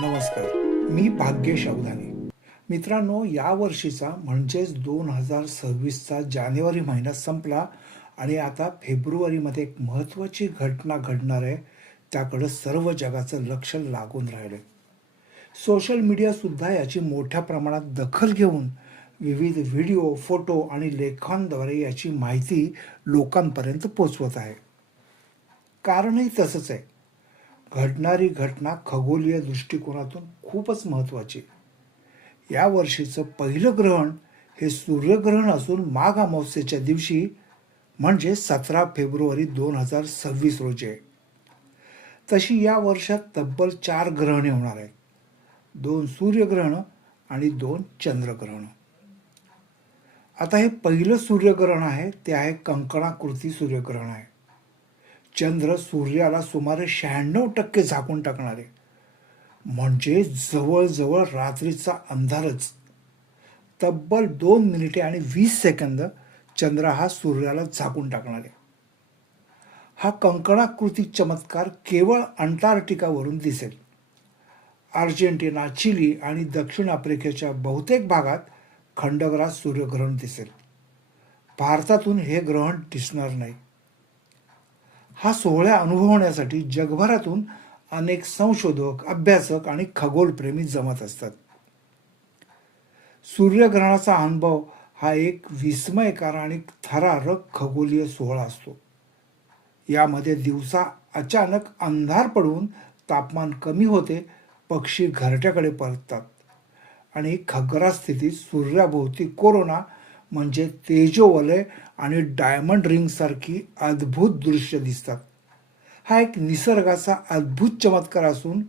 नमस्कार. मी भाग्येश अवधानी. मित्रांनो, या वर्षीचा म्हणजेच 2026चा जानेवारी महिना संपला आणि आता फेब्रुवारीमध्ये एक महत्त्वाची घटना घडणार आहे. त्याकडं सर्व जगाचं लक्ष लागून राहिलं. सोशल मीडियासुद्धा याची मोठ्या प्रमाणात दखल घेऊन विविध व्हिडिओ, फोटो आणि लेखांद्वारे याची माहिती लोकांपर्यंत पोचवत आहे. कारणही तसंच आहे. घडणारी घटना खगोलीय दृष्टिकोनातून खूपच महत्त्वाची. या वर्षीचं पहिलं ग्रहण हे सूर्यग्रहण असून माघ अमावस्येच्या दिवशी म्हणजे 17 फेब्रुवारी 2026 रोजी आहे. तशी या वर्षात तब्बल 4 ग्रहणे होणार आहेत. 2 सूर्यग्रहणं आणि 2 चंद्रग्रहणं. आता हे पहिलं सूर्यग्रहण आहे ते आहे कंकणाकृती सूर्यग्रहण आहे. चंद्र सूर्याला सुमारे 96% झाकून टाकणारे, म्हणजे जवळजवळ रात्रीचा अंधारच. तब्बल 2 मिनिटे आणि 20 सेकंद चंद्र हा सूर्याला झाकून टाकणारे. हा कंकणाकृती चमत्कार केवळ अंटार्क्टिकावरून दिसेल. अर्जेंटिना, चिली आणि दक्षिण आफ्रिकेच्या बहुतेक भागात खंडग्रास सूर्यग्रहण दिसेल. भारतातून हे ग्रहण दिसणार नाही. हा सोहळा अनुभवण्यासाठी जगभरातून अनेक संशोधक, अभ्यासक आणि खगोलप्रेमी जमत असतात. सूर्यग्रहणाचा अनुभव हा एक विस्मयकार आणि थरारक खगोलीय सोहळा असतो. यामध्ये दिवसा अचानक अंधार पडून तापमान कमी होते, पक्षी घरट्याकडे परततात आणि खग्रास स्थितीत सूर्याभोवती कोरोना म्हणजे तेजोवलय आणि डायमंड रिंगसारखी अद्भुत दृश्य दिसतात. हा एक निसर्गाचा अद्भुत चमत्कार असून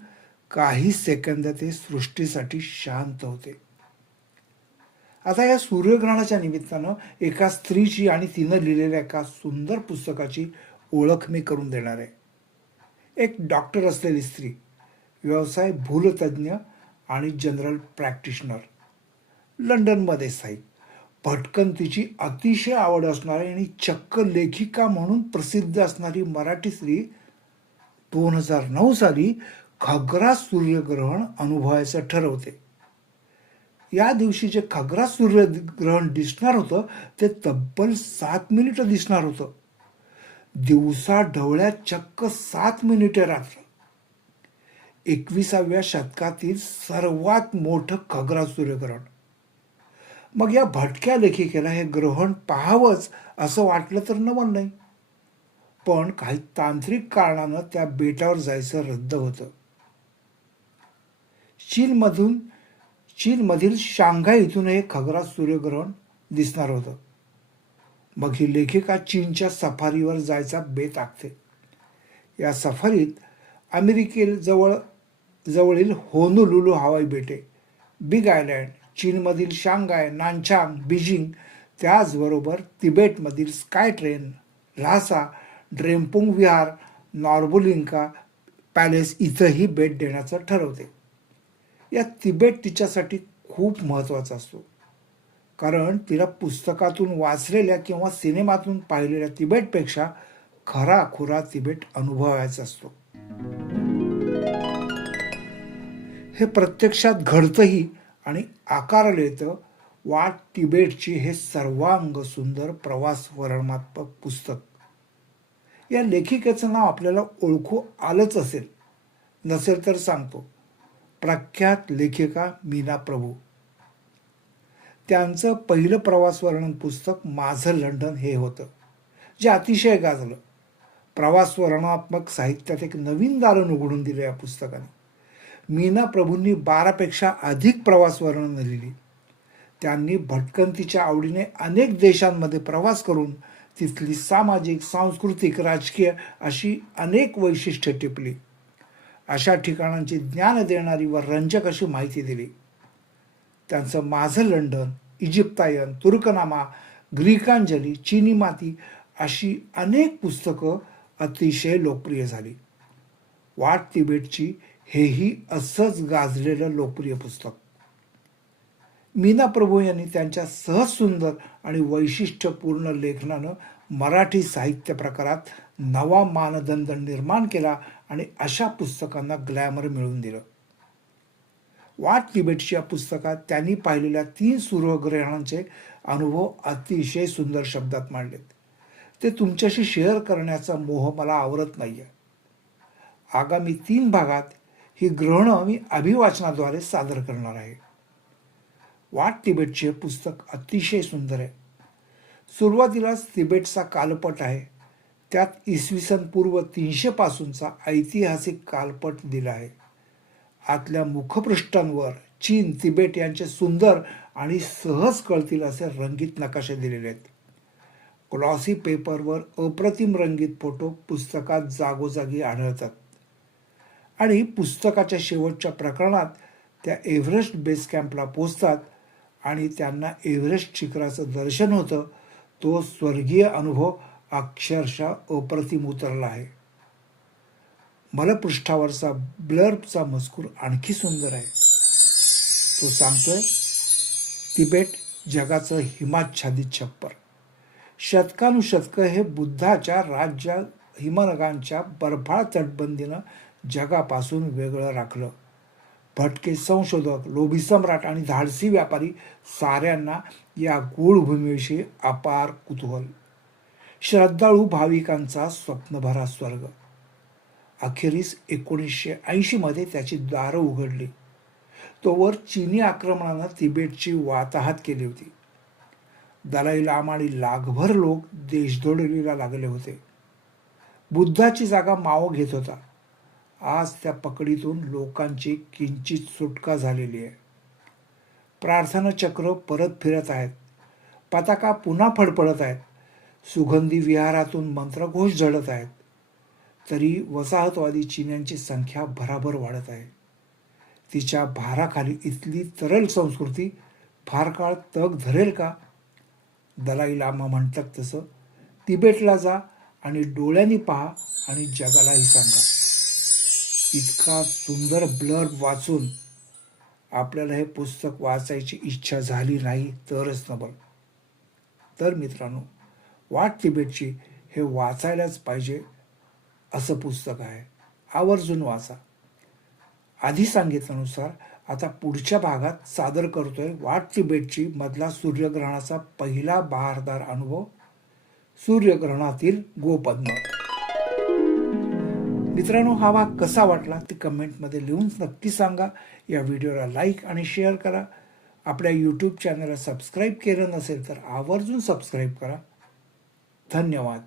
काही सेकंद ते सृष्टीसाठी शांत होते. आता या सूर्यग्रहणाच्या निमित्तानं एका स्त्रीची आणि तिनं लिहिलेल्या एका सुंदर पुस्तकाची ओळख मी करून देणार आहे. एक डॉक्टर असलेली स्त्री, व्यवसाय भूलतज्ज्ञ आणि जनरल प्रॅक्टिशनर, लंडनमध्ये स्थायिक, भटकंतीची अतिशय आवड असणारी आणि चक्क लेखिका म्हणून प्रसिद्ध असणारी मराठी स्त्री 2009 साली खग्रास सूर्यग्रहण अनुभवायचं ठरवते. या दिवशी जे खग्रास सूर्यग्रहण दिसणार होतं ते तब्बल 7 मिनिटं दिसणार होतं. दिवसा ढवळ्यात चक्क 7 मिनिटे रात्र. 21व्या शतकातील सर्वात मोठं खग्रास सूर्यग्रहण. मग या भटक्या लेखिकेला हे ग्रहण पाहावंच असं वाटलं तर नवल नाही, पण काही तांत्रिक कारणानं त्या बेटावर जायचं रद्द होतं. चीनमधील शांघाय इथून हे खग्रास सूर्यग्रहण दिसणार होतं. मग ही लेखिका चीनच्या सफारीवर जायचा बेत आखते. या सफारीत जवळील होनोलुलू हवाई बेटे, बिग आयलँड, चीनमधील शांघाय, नानचांग, बीजिंग, त्याचबरोबर तिबेटमधील स्काय ट्रेन, ल्हासा, ड्रेम्पुंग विहार, नॉर्बोलिंका पॅलेस इथंही भेट देण्याचं ठरवते. या तिबेट तिच्यासाठी खूप महत्त्वाचा असतो, कारण तिला पुस्तकातून वाचलेल्या किंवा सिनेमातून पाहिलेल्या तिबेटपेक्षा खराखुरा तिबेट अनुभवायचा असतो. हे प्रत्यक्षात घडतंही आणि आकाराला येतं. वाट तिबेटची हे सर्वांग सुंदर प्रवास वर्णनात्मक पुस्तक. या लेखिकेचं नाव आपल्याला ओळखू आलंच असेल, नसेल तर सांगतो. प्रख्यात लेखिका मीना प्रभू. त्यांचं पहिलं प्रवास वर्णन पुस्तक माझं लंडन हे होतं, जे अतिशय गाजलं. प्रवास वर्णनात्मक साहित्यात एक नवीन दालन उघडून दिलं या पुस्तकाने. मीना प्रभूंनी 12पेक्षा अधिक प्रवास वर्णनं लिहिली. त्यांनी भटकंतीच्या आवडीने अनेक देशांमध्ये प्रवास करून तिथली सामाजिक, सांस्कृतिक, राजकीय अशी अनेक वैशिष्ट्ये टिपली. अशा ठिकाणांची ज्ञान देणारी व रंजक अशी माहिती दिली. त्यांचं माझं लंडन, इजिप्तायन, तुर्कनामा, ग्रीकांजली, चीनी माती अशी अनेक पुस्तकं अतिशय लोकप्रिय झाली. वाट तिबेटची हेही असंच गाजलेलं लोकप्रिय पुस्तक. मीना प्रभू यांनी त्यांच्या सहज सुंदर आणि वैशिष्ट्यपूर्ण लेखनानं मराठी साहित्य प्रकारात नवा मानदंड निर्माण केला आणि अशा पुस्तकांना ग्लॅमर मिळवून दिलं. वाट तिबेटची या पुस्तकात त्यांनी पाहिलेल्या 3 सूर्यग्रहणांचे अनुभव अतिशय सुंदर शब्दात मांडलेत. ते तुमच्याशी शेअर करण्याचा मोह मला आवरत नाहीये. आगामी 3 भागात ही ग्रहणं मी अभिवाचनाद्वारे सादर करणार आहे. वाट तिबेटचे हे पुस्तक अतिशय सुंदर आहे. सुरुवातीलाच तिबेटचा कालपट आहे. त्यात इसवी सन पूर्व 300 पासूनचा ऐतिहासिक कालपट दिला आहे. आतल्या मुखपृष्ठांवर चीन, तिबेट यांचे सुंदर आणि सहज कळतील असे रंगीत नकाशे दिलेले आहेत. ग्लॉसी पेपरवर अप्रतिम रंगीत फोटो पुस्तकात जागोजागी आढळतात. आणि पुस्तकाच्या शेवटच्या प्रकरणात त्या एव्हरेस्ट बेस कॅम्पला पोचतात आणि त्यांना एव्हरेस्ट शिखराचं दर्शन होतं. तो स्वर्गीय अनुभव अक्षरशः अप्रतिम उतरला आहे. मलपृष्ठावरचा ब्लर्बचा मजकूर आणखी सुंदर आहे. तो सांगतोय, तिबेट जगाचं हिमाच्छादित छप्पर. शतकानुशतकं हे बुद्धाच्या राज्य हिमनगांच्या बर्फाळ तटबंदीनं जगापासून वेगळं राखलं. भटके संशोधक, लोभी सम्राट आणि धाडसी व्यापारी साऱ्यांना या गूढ भूमीविषयी अपार कुतूहल. श्रद्धाळू भाविकांचा स्वप्नभरा स्वर्ग. अखेरीस 1980 मध्ये त्याची दारं उघडली. तोवर चीनी आक्रमणानं तिबेटची वाताहत केली होती. दलाई लामा आणि लाखभर लोक देशदोडीला लागले होते. बुद्धाची जागा माओ घेत होता. आज त्या पकडीतून लोकांची किंचित सुटका झालेली आहे. प्रार्थना चक्र परत फिरत आहेत. पताका पुन्हा फडफडत आहेत. सुगंधी विहारातून मंत्रघोष झडत आहेत. तरी वसाहतवादी चीन्यांची संख्या भराभर वाढत आहे. तिच्या भाराखाली इथली तरल संस्कृती फार काळ तग धरेल का? दलाई लामा म्हणतात तसं, तिबेटला जा आणि डोळ्यांनी पहा आणि जगालाही सांगा. इतका सुंदर ब्लर्ब वाचून आपल्याला हे पुस्तक वाचायची इच्छा झाली नाही तरच नवल. तर मित्रांनो, वाट तिबेटची हे वाचायलाच पाहिजे असं पुस्तक आहे. आवर्जून वाचा. आधी सांगितल्यानुसार आता पुढच्या भागात सादर करतोय वाट तिबेटची मधला सूर्यग्रहणाचा पहिला बहारदार अनुभव, सूर्यग्रहणातील गोपद्म. मित्रांनो, हा भाग कसा वाटला ते कमेंटमध्ये लिहून नक्की सांगा. या व्हिडिओला लाईक आणि शेअर करा. आपल्या यूट्यूब चॅनलला सबस्क्राईब केलं नसेल तर आवर्जून सबस्क्राईब करा. धन्यवाद.